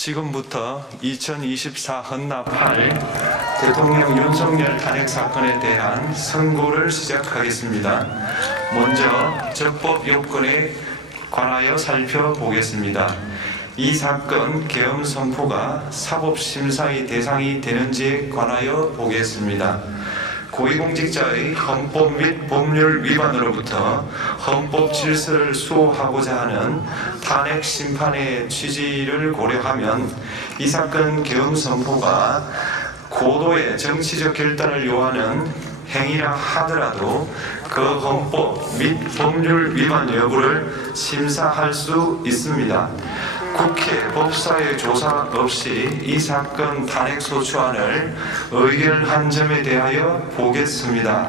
지금부터 2024 헌납 8 대통령 윤석열 탄핵 사건에 대한 선고를 시작하겠습니다. 먼저 적법 요건에 관하여 살펴보겠습니다. 이 사건 계엄 선포가 사법심사의 대상이 되는지에 관하여 보겠습니다. 고위공직자의 헌법 및 법률 위반으로부터 헌법 질서를 수호하고자 하는 탄핵 심판의 취지를 고려하면 이 사건 계엄 선포가 고도의 정치적 결단을 요하는 행위라 하더라도 그 헌법 및 법률 위반 여부를 심사할 수 있습니다. 국회 법사위 조사 없이 이 사건 탄핵 소추안을 의결한 점에 대하여 보겠습니다.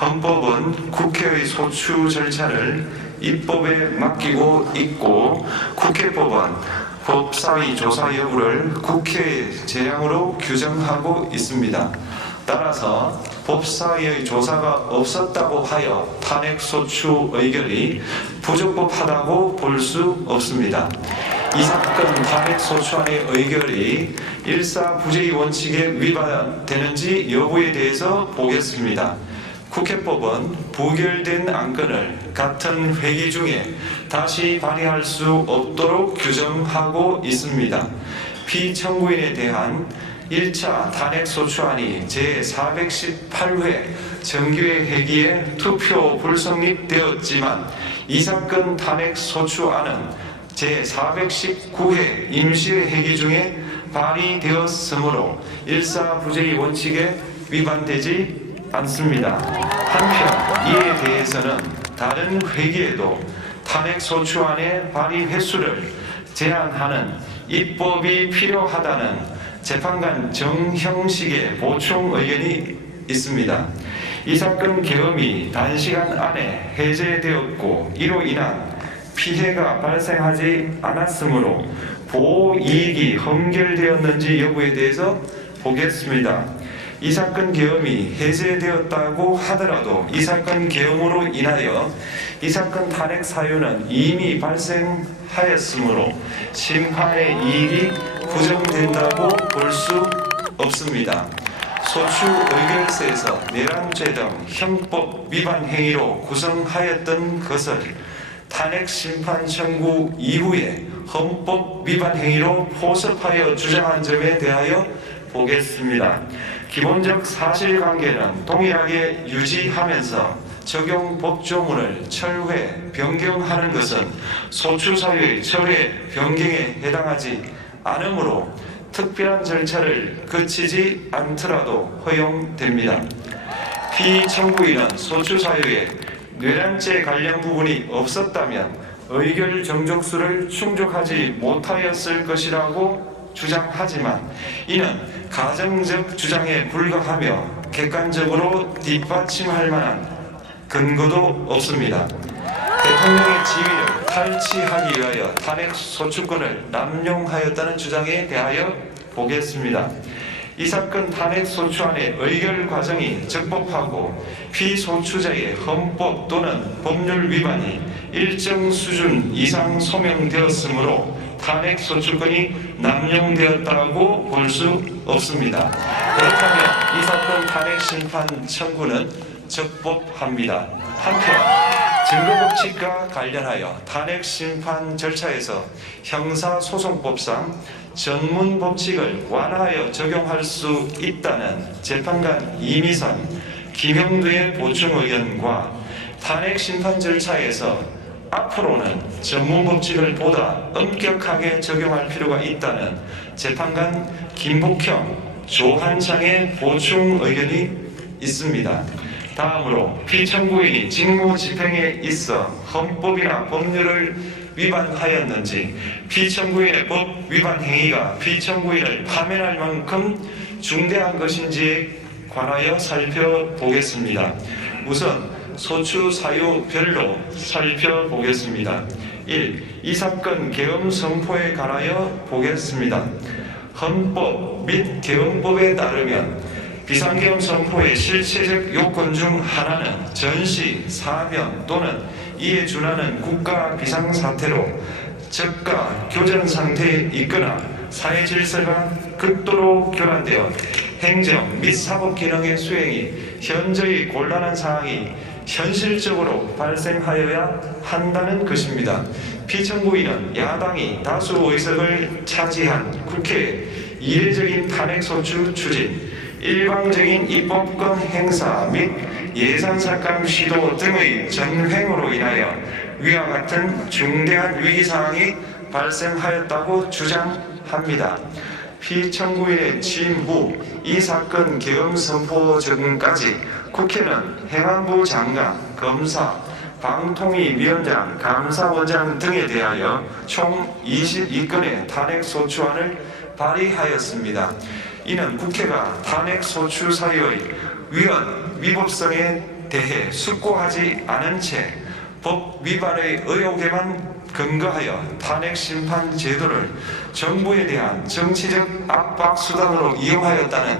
헌법은 국회의 소추 절차를 입법에 맡기고 있고 국회법은 법사위 조사 여부를 국회의 재량으로 규정하고 있습니다. 따라서 법사위의 조사가 없었다고 하여 탄핵 소추 의결이 부적법하다고 볼 수 없습니다. 이 사건 탄핵 소추안의 의결이 일사부재의 원칙에 위반되는지 여부에 대해서 보겠습니다. 국회법은 부결된 안건을 같은 회기 중에 다시 발의할 수 없도록 규정하고 있습니다. 피청구인에 대한 1차 탄핵소추안이 제418회 정기회 회기에 투표 불성립되었지만 이 사건 탄핵소추안은 제419회 임시회기 중에 발의되었으므로 일사부재의 원칙에 위반되지 않습니다. 한편 이에 대해서는 다른 회기에도 탄핵소추안의 발의 횟수를 제한하는 입법이 필요하다는 재판관 정형식의 보충 의견이 있습니다. 이 사건 계엄이 단시간 안에 해제되었고 이로 인한 피해가 발생하지 않았으므로 보호이익이 헌결되었는지 여부에 대해서 보겠습니다. 이 사건 계엄이 해제되었다고 하더라도 이 사건 계엄으로 인하여 이 사건 탄핵 사유는 이미 발생하였으므로 심판의 이익이 부정된다고 볼 수 없습니다. 소추 의결서에서 내란죄 등 형법 위반 행위로 구성하였던 것을 탄핵 심판 청구 이후에 헌법 위반 행위로 포섭하여 주장한 점에 대하여 보겠습니다. 기본적 사실관계는 동일하게 유지하면서 적용 법조문을 철회, 변경하는 것은 소추사유의 철회, 변경에 해당하지 않으므로 특별한 절차를 거치지 않더라도 허용됩니다. 피청구인은 소추사유에 내란죄 관련 부분이 없었다면 의결 정족수를 충족하지 못하였을 것이라고 주장하지만 이는 가정적 주장에 불과하며 객관적으로 뒷받침할 만한 근거도 없습니다. 대통령의 지위를 탈취하기 위하여 탄핵 소추권을 남용하였다는 주장에 대하여 보겠습니다. 이 사건 탄핵 소추안의 의결 과정이 적법하고 피소추자의 헌법 또는 법률 위반이 일정 수준 이상 소명되었으므로 탄핵 소추권이 남용되었다고 볼 수 없습니다. 그렇다면 이 사건 탄핵 심판 청구는 적법합니다. 한편 증거법칙과 관련하여 탄핵 심판 절차에서 형사소송법상 전문법칙을 완화하여 적용할 수 있다는 재판관 이미선, 김형두의 보충 의견과 탄핵 심판 절차에서 앞으로는 전문법칙을 보다 엄격하게 적용할 필요가 있다는 재판관 김복형, 조한창의 보충 의견이 있습니다. 다음으로 피청구인이 직무집행에 있어 헌법이나 법률을 위반하였는지 피청구인의 법 위반 행위가 피청구인을 파면할 만큼 중대한 것인지에 관하여 살펴보겠습니다. 우선 소추 사유별로 살펴보겠습니다. 1. 이 사건 계엄 선포에 관하여 보겠습니다. 헌법 및 계엄법에 따르면 비상계엄 선포의 실체적 요건 중 하나는 전시, 사면 또는 이에 준하는 국가 비상사태로 저가 교전 상태에 있거나 사회 질서가 극도로 교란되어 행정 및 사법 기능의 수행이 현저히 곤란한 상황이 현실적으로 발생하여야 한다는 것입니다. 피청구인은 야당이 다수 의석을 차지한 국회의 이례적인 탄핵소추 추진, 일방적인 입법권 행사 및 예산삭감 시도 등의 전횡으로 인하여 위와 같은 중대한 위기상황이 발생하였다고 주장합니다. 피청구인의 취임 후 이 사건 계엄 선포 전까지 국회는 행안부 장관, 검사, 방통위위원장, 감사원장 등에 대하여 총 22건의 탄핵소추안을 발의하였습니다. 이는 국회가 탄핵소추 사유의 위헌, 위법성에 대해 숙고하지 않은 채 법 위반의 의혹에만 근거하여 탄핵심판 제도를 정부에 대한 정치적 압박 수단으로 이용하였다는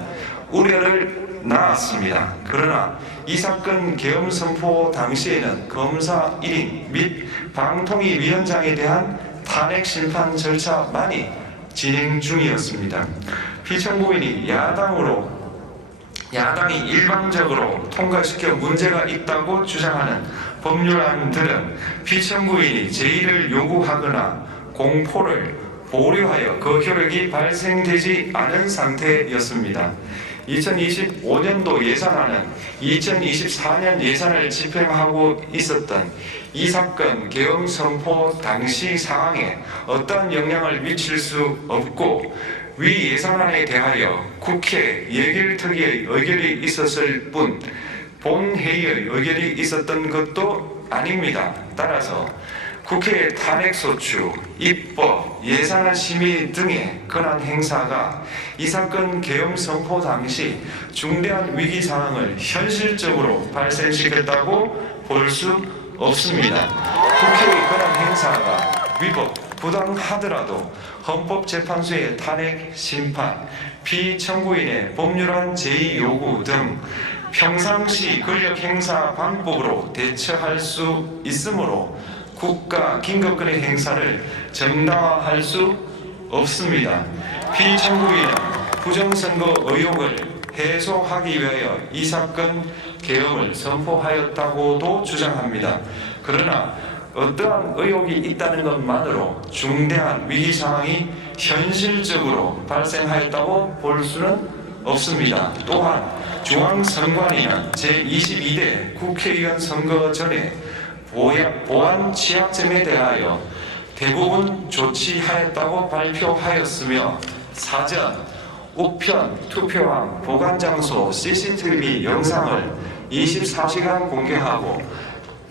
우려를 낳았습니다. 그러나 이 사건 계엄 선포 당시에는 검사 1인 및 방통위위원장에 대한 탄핵심판 절차만이 진행 중이었습니다. 피청구인이 야당이 일방적으로 통과시켜 문제가 있다고 주장하는 법률안들은 피청구인이 제의를 요구하거나 공포를 보류하여 그 효력이 발생되지 않은 상태였습니다. 2025년도 예산안은 2024년 예산을 집행하고 있었던 이 사건 계엄 선포 당시 상황에 어떠한 영향을 미칠 수 없고 위 예산안에 대하여 국회 예결특위의 의결이 있었을 뿐 본회의의 의결이 있었던 것도 아닙니다. 따라서 국회의 탄핵소추, 입법, 예산안 심의 등의 권한 행사가 이 사건 계엄 선포 당시 중대한 위기 상황을 현실적으로 발생시켰다고 볼 수 없습니다. 국회의 권한 행사가 위법, 부당하더라도 헌법재판소의 탄핵 심판, 피청구인의 법률안 제의 요구 등 평상시 권력 행사 방법으로 대처할 수 있으므로 국가 긴급권의 행사를 정당화할 수 없습니다. 피청구인은 부정선거 의혹을 해소하기 위하여 이 사건 계엄을 선포하였다고도 주장합니다. 그러나 어떠한 의혹이 있다는 것만으로 중대한 위기 상황이 현실적으로 발생하였다고 볼 수는 없습니다. 또한 중앙선관위는 제22대 국회의원 선거 전에 보안 취약점에 대하여 대부분 조치하였다고 발표하였으며 사전, 우편, 투표함, 보관장소, CCTV 영상을 24시간 공개하고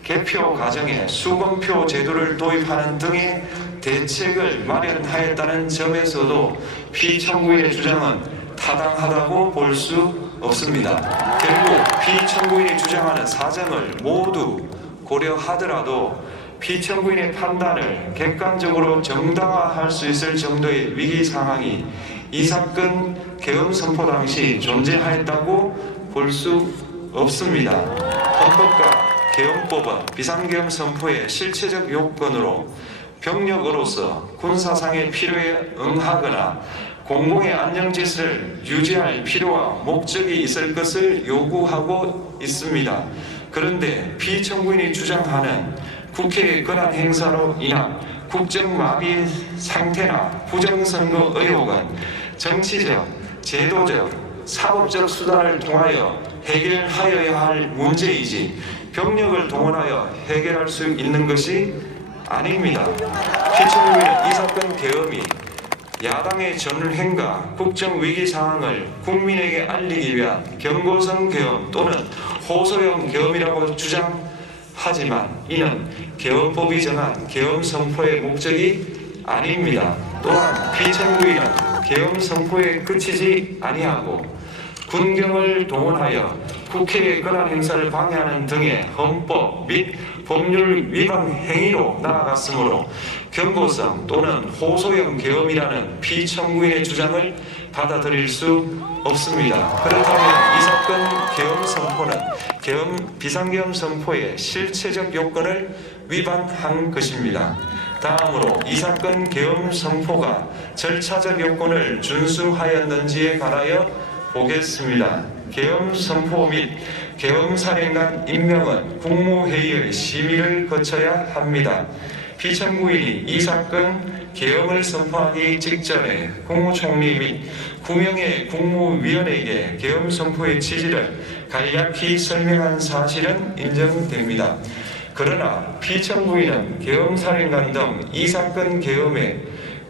개표 과정에 수검표 제도를 도입하는 등의 대책을 마련하였다는 점에서도 피청구인의 주장은 타당하다고 볼 수 없습니다. 결국 피청구인이 주장하는 사정을 모두 고려하더라도 피청구인의 판단을 객관적으로 정당화할 수 있을 정도의 위기 상황이 이 사건 계엄 선포 당시 존재하였다고 볼 수 없습니다. 헌법과 계엄법은 비상계엄 선포의 실체적 요건으로 병력으로서 군사상의 필요에 응하거나 공공의 안정질서를 유지할 필요와 목적이 있을 것을 요구하고 있습니다. 그런데 피청구인이 주장하는 국회의 권한 행사로 인한 국정마비 상태나 부정선거 의혹은 정치적, 제도적, 사법적 수단을 통하여 해결하여야 할 문제이지 병력을 동원하여 해결할 수 있는 것이 아닙니다. 피청구인은 이 사건 계엄이 야당의 전횡과 국정위기 상황을 국민에게 알리기 위한 경고성 계엄 또는 호소형 계엄이라고 주장하지만 이는 계엄법이 정한 계엄 선포의 목적이 아닙니다. 또한 피청구인은 계엄 선포에 그치지 아니하고 군경을 동원하여 국회의 권한 행사를 방해하는 등의 헌법 및 법률 위반 행위로 나아갔으므로 경고성 또는 호소형 계엄이라는 피청구인의 주장을 받아들일 수 없습니다. 그렇다면 이 사건 계엄 선포는 비상계엄 선포의 실체적 요건을 위반한 것입니다. 다음으로 이 사건 계엄 선포가 절차적 요건을 준수하였는지에 관하여 보겠습니다. 계엄 선포 및 계엄 사령관 임명은 국무회의의 심의를 거쳐야 합니다. 피청구인이 이 사건 계엄을 선포하기 직전에 국무총리 및 9명의 국무위원에게 계엄 선포의 취지를 간략히 설명한 사실은 인정됩니다. 그러나 피청구인은 계엄사령관 등 이 사건 계엄의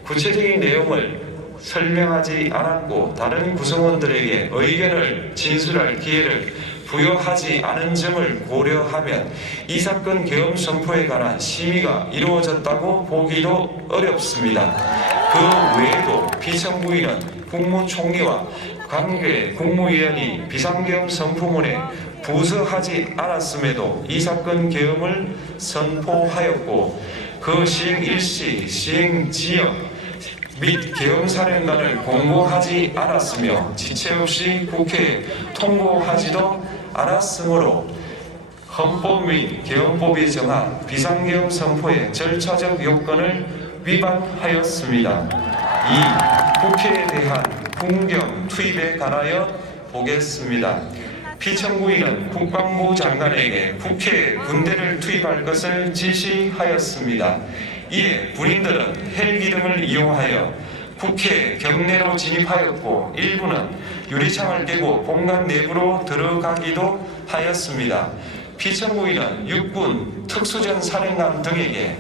구체적인 내용을 설명하지 않았고 다른 구성원들에게 의견을 진술할 기회를 부여하지 않은 점을 고려하면 이 사건 계엄 선포에 관한 심의가 이루어졌다고 보기도 어렵습니다. 그 외에도 피청구인은 국무총리와 관계 국무위원이 비상계엄 선포문에 부서하지 않았음에도 이 사건 계엄을 선포하였고 그 시행 일시, 시행 지역 및 계엄사령관을 공고하지 않았으며 지체 없이 국회에 통보하지도 않았으므로 헌법 및 계엄법이 정한 비상계엄 선포의 절차적 요건을 위반하였습니다. 2. 국회에 대한 군경 투입에 관하여 보겠습니다. 피청구인은 국방부 장관에게 국회에 군대를 투입할 것을 지시하였습니다. 이에 군인들은 헬기 등을 이용하여 국회 경내로 진입하였고 일부는 유리창을 깨고 본관 내부로 들어가기도 하였습니다. 피청구인은 육군 특수전 사령관 등에게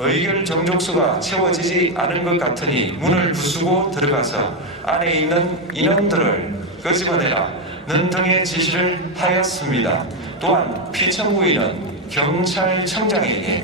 의결 정족수가 채워지지 않은 것 같으니 문을 부수고 들어가서 안에 있는 인원들을 끄집어내라 는 등의 지시를 하였습니다. 또한 피청구인은 경찰청장에게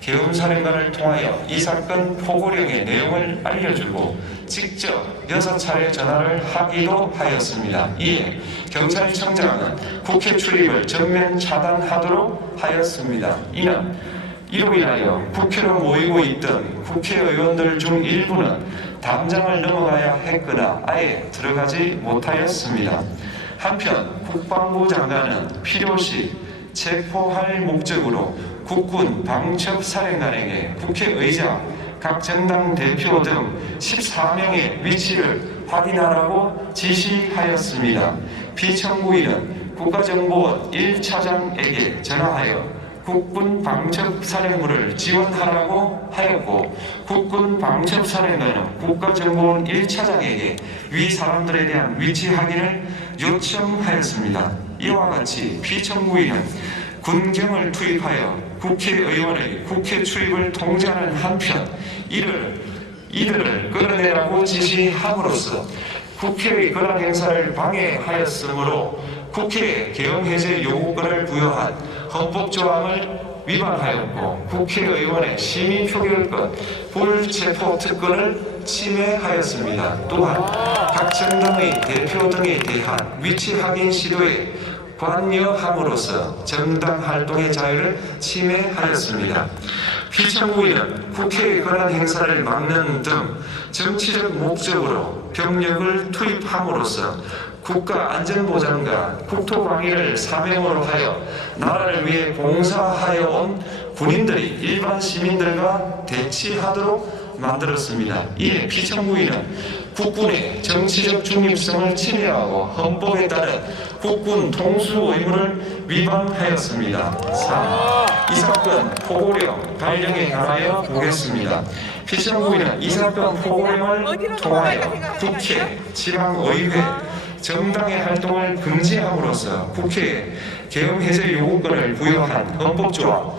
계엄사령관을 통하여 이 사건 포고령의 내용을 알려주고 직접 6차례 전화를 하기도 하였습니다. 이에 경찰청장은 국회 출입을 전면 차단하도록 하였습니다. 이로 인하여 국회로 모이고 있던 국회의원들 중 일부는 담장을 넘어가야 했거나 아예 들어가지 못하였습니다. 한편 국방부 장관은 필요시 체포할 목적으로 국군 방첩사령관에게 국회의장, 각 정당 대표 등 14명의 위치를 확인하라고 지시하였습니다. 피청구인은 국가정보원 1차장에게 전화하여 국군 방첩사령부를 지원하라고 하였고 국군 방첩사령관은 국가정보원 1차장에게 위 사람들에 대한 위치 확인을 요청하였습니다. 이와 같이 피청구인은 군경을 투입하여 국회의원의 국회 출입을 통제하는 한편 이들을 끌어내라고 지시함으로써 국회의 권한 행사를 방해하였으므로 국회에 계엄해제 요구권을 부여한 헌법조항을 위반하였고 국회의원의 심의 표결권, 불체포 특권을 침해하였습니다. 또한 각 정당의 대표 등에 대한 위치 확인 시도에 관여함으로써 정당 활동의 자유를 침해하였습니다. 피청구인은 국회의 권한 행사를 막는 등 정치적 목적으로 병력을 투입함으로써 국가안전보장과 국토방위를 사명으로 하여 나라를 위해 봉사하여 온 군인들이 일반 시민들과 대치하도록 만들었습니다. 이에 피청구인은 국군의 정치적 중립성을 침해하고 헌법에 따른 국군 통수 의무를 위반하였습니다. 3. 이 사건 포고령 발령에 관하여 보겠습니다. 피청구인은 이 사건 포고령을 통하여 국회, 지방의회, 정당의 활동을 금지함으로써 국회에 계엄해제 요구권을 부여한 헌법조항,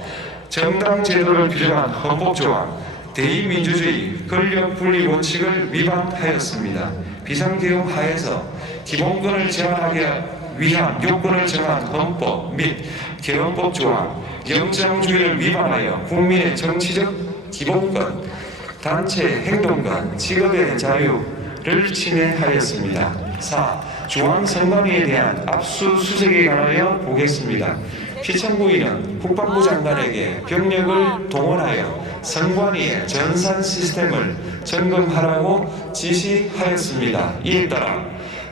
정당 제도를 규정한 헌법조항, 대의민주주의 권력분리 원칙을 위반하였습니다. 비상계엄 하에서 기본권을 제한하기 위한 요건을 정한 헌법 및 계엄법 조항, 영장주의를 위반하여 국민의 정치적 기본권, 단체 행동권, 직업의 자유를 침해하였습니다. 4. 중앙선관위에 대한 압수수색에 관하여 보겠습니다. 피청구인은 국방부 장관에게 병력을 동원하여 선관위의 전산 시스템을 점검하라고 지시하였습니다. 이에 따라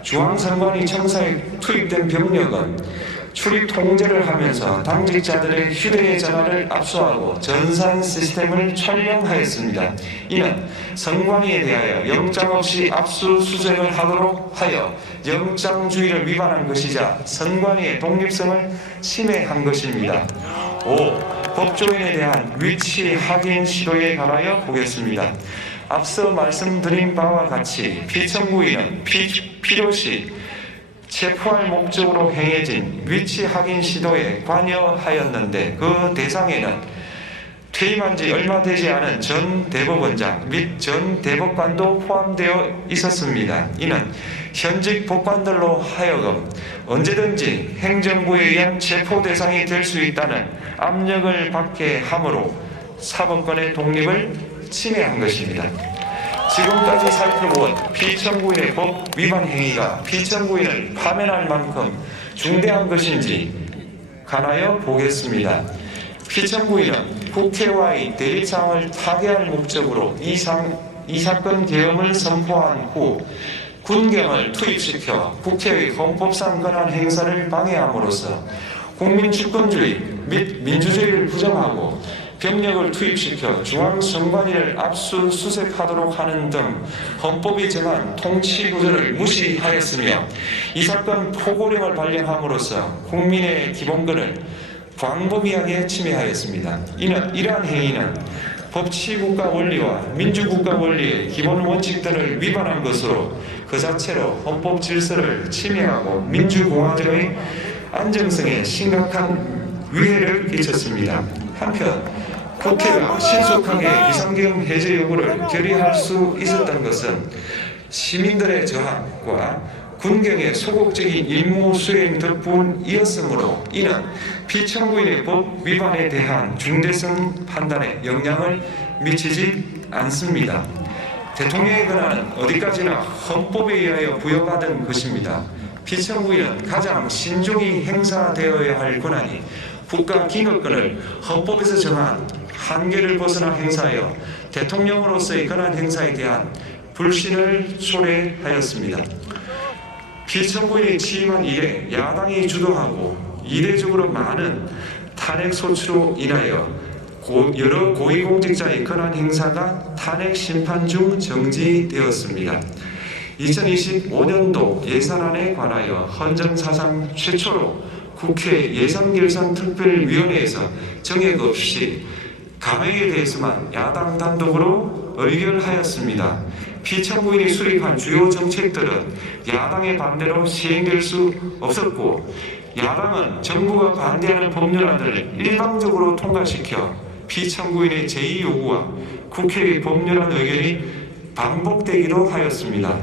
중앙선관위 청사에 투입된 병력은 출입 통제를 하면서 당직자들의 휴대전화를 압수하고 전산 시스템을 촬영하였습니다. 이는 선관위에 대하여 영장 없이 압수수색을 하도록 하여 영장주의를 위반한 것이자 선관위의 독립성을 침해한 것입니다. 5. 법조인에 대한 위치 확인 시도에 관하여 보겠습니다. 앞서 말씀드린 바와 같이 피청구인은 필요시 체포할 목적으로 행해진 위치 확인 시도에 관여하였는데 그 대상에는 퇴임한 지 얼마 되지 않은 전 대법원장 및 전 대법관도 포함되어 있었습니다. 이는 현직 법관들로 하여금 언제든지 행정부에 의한 체포 대상이 될 수 있다는 압력을 받게 함으로 사법권의 독립을 침해한 것입니다. 지금까지 살펴본 피청구인의 법 위반 행위가 피청구인을 파면할 만큼 중대한 것인지 관하여 보겠습니다. 피청구인은 국회와의 대립상을 타개할 목적으로 이 사건 계엄을 선포한 후 군경을 투입시켜 국회의 헌법상 권한 행사를 방해함으로써 국민 주권주의 및 민주주의를 부정하고 병력을 투입시켜 중앙선관위를 압수수색하도록 하는 등 헌법이 정한 통치구조를 무시하였으며 이 사건 포고령을 발령함으로써 국민의 기본권을 광범위하게 침해하였습니다. 이러한 행위는 법치국가 원리와 민주국가 원리의 기본 원칙들을 위반한 것으로 그 자체로 헌법 질서를 침해하고 민주공화정의 안정성에 심각한 위해를 끼쳤습니다. 한편 국회가 신속하게 비상계엄 해제 여부를 결의할 수 있었던 것은 시민들의 저항과 군경의 소극적인 임무 수행 덕분이었으므로 이는 피청구인의 법 위반에 대한 중대성 판단에 영향을 미치지 않습니다. 대통령의 권한은 어디까지나 헌법에 의하여 부여받은 것입니다. 피청구인은 가장 신중히 행사되어야 할 권한이 국가기업권을 헌법에서 정한 한계를 벗어나 행사하여 대통령으로서의 권한 행사에 대한 불신을 초래하였습니다. 피청구인이 취임한 이래 야당이 주도하고 이례적으로 많은 탄핵 소추로 인하여 여러 고위공직자의 권한 행사가 탄핵 심판 중 정지되었습니다. 2025년도 예산안에 관하여 헌정사상 최초로 국회 예산결산특별위원회에서 정액 없이 감액에 대해서만 야당 단독으로 의결하였습니다. 피청구인이 수립한 주요 정책들은 야당의 반대로 시행될 수 없었고 야당은 정부가 반대하는 법률안을 일방적으로 통과시켜 피청구인의 제2요구와 국회의 법률안 의결이 반복되기도 하였습니다.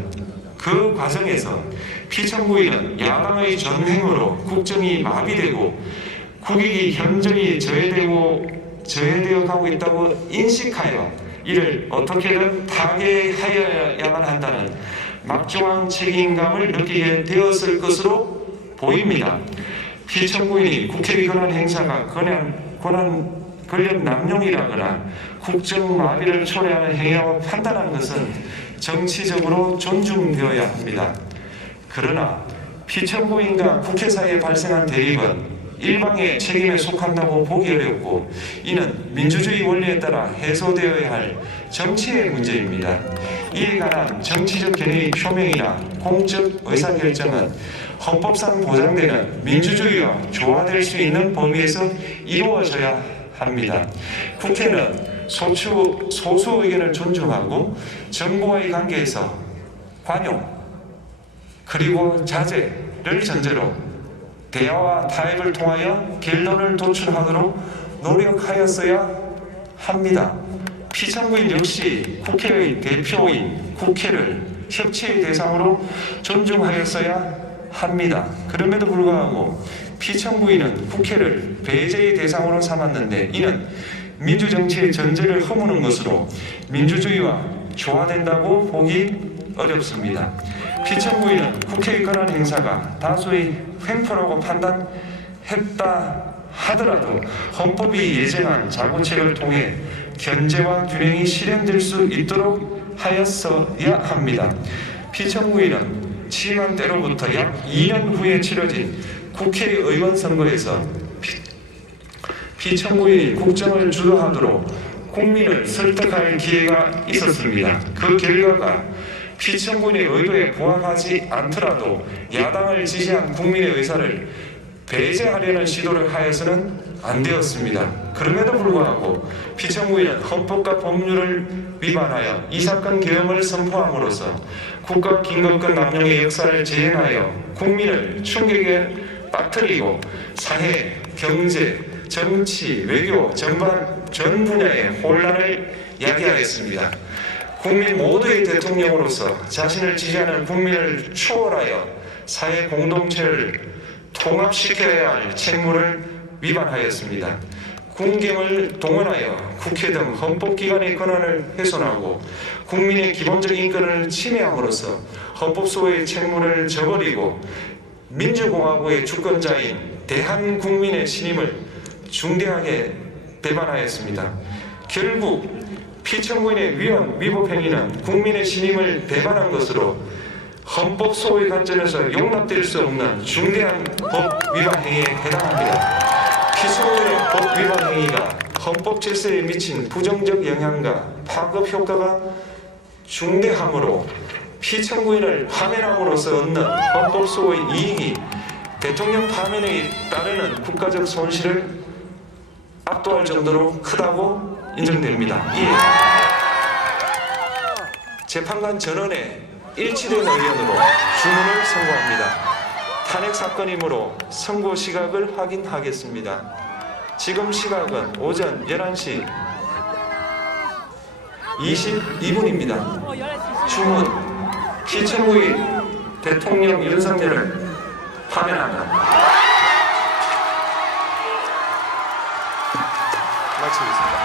그 과정에서 피청구인은 야당의 전횡으로 국정이 마비되고 국익이 현저히 저해되어 가고 있다고 인식하여 이를 어떻게든 타개하여야만 한다는 막중한 책임감을 느끼게 되었을 것으로 보입니다. 피청구인이 국회의 권한 행사가 권력 남용이라거나 국정 마비를 초래하는 행위라고 판단한 것은 정치적으로 존중되어야 합니다. 그러나 피청구인과 국회 사이에 발생한 대립은 일방의 책임에 속한다고 보기 어렵고 이는 민주주의 원리에 따라 해소되어야 할 정치의 문제입니다. 이에 관한 정치적 견해의 표명이나 공적 의사결정은 헌법상 보장되는 민주주의와 조화될 수 있는 범위에서 이루어져야 합니다. 국회는 소수 의견을 존중하고 정부와의 관계에서 관용 그리고 자제를 전제로 대화와 타협을 통하여 결론을 도출하도록 노력하였어야 합니다. 피청구인 역시 국회의 대표인 국회를 협치의 대상으로 존중하였어야 합니다. 그럼에도 불구하고 피청구인은 국회를 배제의 대상으로 삼았는데 이는 민주정치의 전제를 허무는 것으로 민주주의와 조화된다고 보기 어렵습니다. 피청구인은 국회의 권한 행사가 다수의 횡포라고 판단했다 하더라도 헌법이 예정한 자구책을 통해 견제와 균형이 실현될 수 있도록 하였어야 합니다. 피청구인은 취임한 때로부터 약 2년 후에 치러진 국회의원 선거에서 피청구인이 국정을 주도하도록 국민을 설득할 기회가 있었습니다. 그 결과가 피청구인의 의도에 부합하지 않더라도 야당을 지지한 국민의 의사를 배제하려는 시도를 하여서는 안 되었습니다. 그럼에도 불구하고 피청구인은 헌법과 법률을 위반하여 이 사건 계엄을 선포함으로써 국가 긴급권 남용의 역사를 재현하여 국민을 충격에 빠뜨리고 사회, 경제, 정치, 외교 전반 전 분야의 혼란을 야기하였습니다. 국민 모두의 대통령으로서 자신을 지지하는 국민을 초월하여 사회 공동체를 통합시켜야 할 책무를 위반하였습니다. 군경을 동원하여 국회 등 헌법기관의 권한을 훼손하고 국민의 기본적 인권을 침해함으로써 헌법소의 책무를 저버리고 민주공화국의 주권자인 대한국민의 신임을 중대하게 배반하였습니다. 결국 피청구인의 위법 행위는 국민의 신임을 배반한 것으로 헌법 소의 관점에서 용납될 수 없는 중대한 법 위반 행위에 해당합니다. 피청구인의 법 위반 행위가 헌법 질서에 미친 부정적 영향과 파급 효과가 중대하므로 피청구인을 파면함으로써 얻는 헌법 소의 이익이 대통령 파면에 따르는 국가적 손실을 압도할 정도로 크다고 인정됩니다. 이에 재판관 전원의 일치된 의견으로 주문을 선고합니다. 탄핵 사건이므로 선고 시각을 확인하겠습니다. 지금 시각은 오전 11시 22분입니다. 주문 피청구인 대통령 윤석열을 파면한다. 마치겠습니다.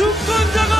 주권자가